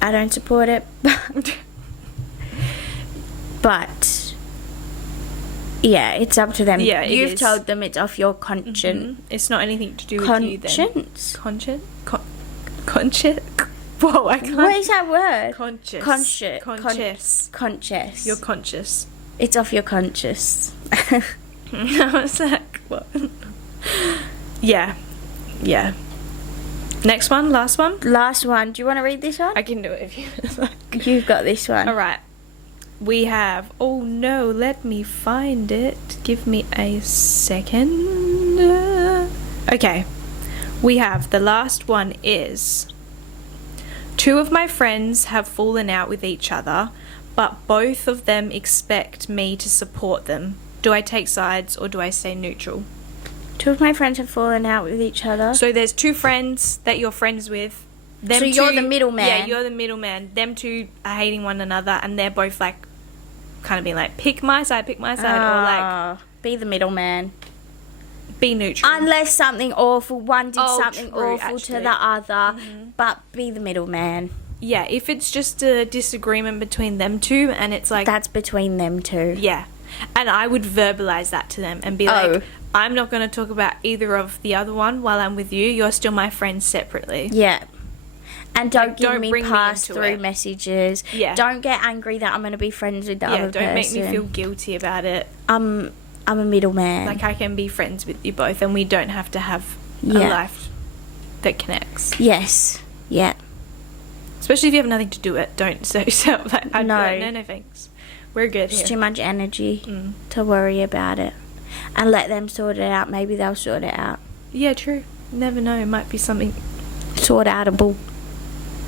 I don't support it. But yeah, it's up to them. Yeah, it You've is. told them it's off your conscience. It's not anything to do with you then. Conscience. Conscience? Whoa, I can't... What is that word? Conscious. Conscious. Conscious. Conscious. You're conscious. It's off your conscious. I was like, what? Yeah. Yeah. Next one? Last one? Last one. Do you want to read this one? I can do it if you like. You've got this one. Alright. We have... Oh no, let me find it. Give me a second. Okay. We have... The last one is... 2 of my friends have fallen out with each other, but both of them expect me to support them. Do I take sides or do I stay neutral? 2 of my friends have fallen out with each other. So there's 2 friends that you're friends with. Them So you're two- the middleman. Yeah, you're the middleman. Them 2 are hating one another, and they're both like, kind of being like, pick my side, or like, Ah, be the middleman. be neutral. Unless something awful, one did Oh, something true, awful actually. to the other, but be the middleman. Yeah, if it's just a disagreement between them 2, and it's like, That's between them two. yeah. And I would verbalize that to them and be Oh. like, I'm not going to talk about either of the other one while I'm with you. You're still my friends separately. Yeah. And don't Like, give don't me bring me pass into through it. messages. Yeah. Don't get angry that I'm going to be friends with the Yeah, other don't make me person. feel guilty about it. I'm a middleman. Like, I can be friends with you both, and we don't have to have a Yeah. life that connects. Yes. Yeah. Especially if you have nothing to do it. Don't so like, I'd be No. like, no thanks. We're good It's here. too much energy Mm. to worry about it. And let them sort it out. Maybe they'll sort it out. Yeah, true. Never know. It might be something Sort outable.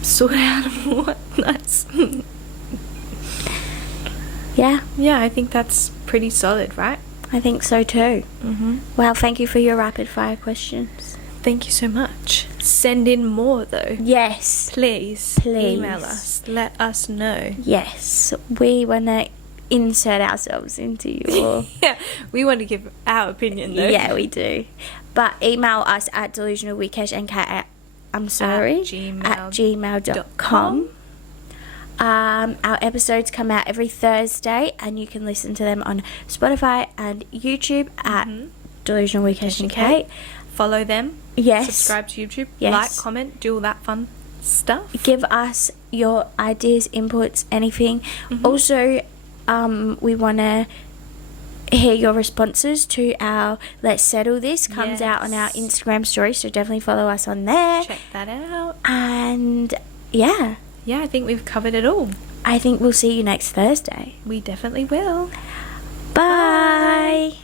sort out. What? Nice. Yeah, Yeah, I think that's pretty solid, right? I think so too. Mm-hmm. Well, thank you for your rapid fire questions. Thank you so much. Send in more, though. Yes. Please. Please. Email us. Let us know. Yes. We want to insert ourselves into your... Yeah, we want to give our opinion, though. Yeah, we do. But email us at delusionalwithkeshandkate at gmail.com. Our episodes come out every Thursday, and you can listen to them on Spotify and YouTube at Delusional with Kesh and Kate. Follow them. Yes. Subscribe to YouTube. Yes. Like, comment, do all that fun stuff. Give us your ideas, inputs, anything. Also, we want to hear your responses to our Let's Settle This. Comes out on our Yes. Instagram story, so definitely follow us on there. Check that out. And yeah, Yeah, I think we've covered it all. I think we'll see you next Thursday. We definitely will. Bye.